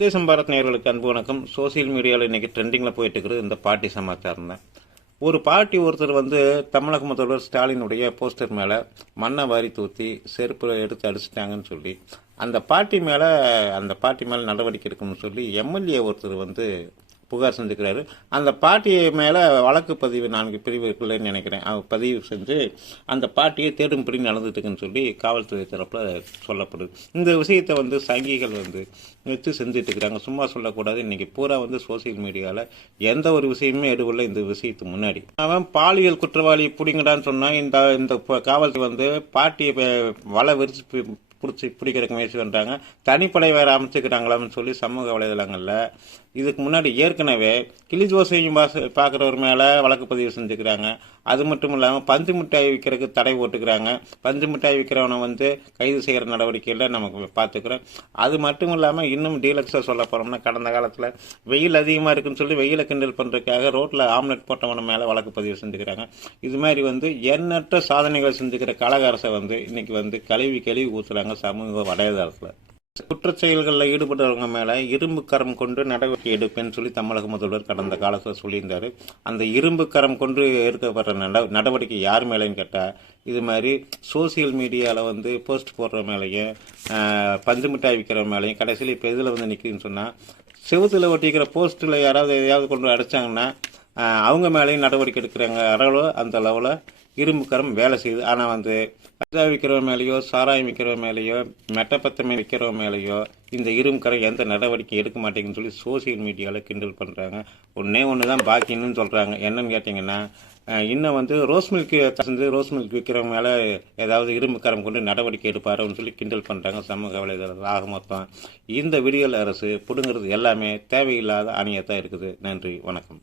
தேசம் பாரத் நேயர்களுக்கு அன்பு வணக்கம். சோசியல் மீடியாவில் இன்னைக்கு ட்ரெண்டிங்கில் போயிட்டு இருக்கிறது இந்த பாட்டி சமாச்சாரம் தான். ஒரு பாட்டி ஒருத்தர் தமிழக முதல்வர் ஸ்டாலினுடைய போஸ்டர் மேலே மண்ணை வாரி தூத்தி செருப்பு எடுத்து அடிச்சிட்டாங்கன்னு சொல்லி அந்த பாட்டி மேலே நடவடிக்கை எடுக்கணும்னு சொல்லி எம்எல்ஏ ஒருத்தர் புகார் செஞ்சுக்கிறாரு. அந்த பாட்டியை மேலே வழக்கு பதிவு 4 பிரிவு இருக்குல்லன்னு நினைக்கிறேன். பதிவு செஞ்சு அந்த பாட்டியை தேடும்படி நடந்துட்டுக்குன்னு சொல்லி காவல்துறை தரப்பில் சொல்லப்படுது. இந்த விஷயத்தை சங்கிகள் வச்சு செஞ்சுட்டு இருக்கிறாங்க. சும்மா சொல்லக்கூடாது. இன்னைக்கு பூரா சோசியல் மீடியாவில் எந்த ஒரு விஷயமே எடுவில்லை. இந்த விஷயத்துக்கு முன்னாடி அவன் பாலியல் குற்றவாளி பிடிங்கடான்னு சொன்னால் இந்த காவல்துறை பாட்டியை வலை விரிச்சு பிடிக்கிறதுக்கு முயற்சி பண்ணுறாங்க. தனிப்படை வேறு அமைச்சுக்கிறாங்களான்னு சொல்லி சமூக வலைதளங்களில் இதுக்கு முன்னாடி ஏற்கனவே கிளி ஜோசையும் பார்க்குறவர் மேலே வழக்கு பதிவு செஞ்சுக்கிறாங்க. அது மட்டும் இல்லாமல் பஞ்சு மிட்டாய் விற்கிறதுக்கு தடை போட்டுக்கிறாங்க. பஞ்சு மிட்டாய் விற்கிறவனை கைது செய்கிற நடவடிக்கையில் நமக்கு பார்த்துக்கிறோம். அது மட்டும் இல்லாமல் இன்னும் டீலக்ஸாக சொல்ல போகிறோம்னா, கடந்த காலத்தில் வெயில் அதிகமாக இருக்குன்னு சொல்லி வெயிலை கிண்டல் பண்ணுறதுக்காக ரோட்டில் ஆம்லெட் போட்டவன மேலே வழக்கு பதிவு செஞ்சுக்கிறாங்க. இது மாதிரி எண்ணற்ற சாதனைகள் செஞ்சுக்கிற கழக அரசை இன்னைக்கு கழுவி ஊற்றுறாங்க சமூக வலைதளத்தில். குற்றச் செயல்களில் ஈடுபடுறவங்க மேலே இரும்பு கரம் கொண்டு நடவடிக்கை எடுப்பேன்னு சொல்லி தமிழக முதல்வர் கடந்த காலத்தில் சொல்லியிருந்தார். அந்த இரும்பு கரம் கொண்டு எடுக்கப்படுற நடவடிக்கை யார் மேலேன்னு கேட்டால், இது மாதிரி சோசியல் மீடியாவில் போஸ்ட் போடுற மேலேயும் பஞ்சு மிட்டாய் விற்கிற மேலேயும் கடைசியில் இப்போ இதில் நிற்குதுன்னு சொன்னால், செவுத்தில் ஒட்டிக்கிற போஸ்ட்டில் யாராவது எதையாவது கொண்டு அடைச்சாங்கன்னா அவங்க மேலேயும் நடவடிக்கை எடுக்கிறாங்க. அந்த அளவில் இரும்பு கரம் வேலை செய்யுது. ஆனால் கஞ்சா விற்கிறவ மேலேயோ சாராயம் விற்கிறவ மேலேயோ மெட்டப்பத்தமை விற்கிறவ மேலேயோ இந்த இரும்பு கரம் எந்த நடவடிக்கை எடுக்க மாட்டேங்குன்னு சொல்லி சோசியல் மீடியாவில் கிண்டல் பண்ணுறாங்க. ஒன்று தான் பாக்கின்னு சொல்கிறாங்க. என்னன்னு கேட்டிங்கன்னா, இன்னும் ரோஸ் மில்க் விற்கிறவங்க மேலே ஏதாவது இரும்பு கரம் கொண்டு நடவடிக்கை எடுப்பாருன்னு சொல்லி கிண்டல் பண்ணுறாங்க சமூக வலைதளத்தில். ஆக மொத்தம் இந்த விடியல் அரசு பிடுங்கிறது எல்லாமே தேவையில்லாத அணியத்தான் இருக்குது. நன்றி, வணக்கம்.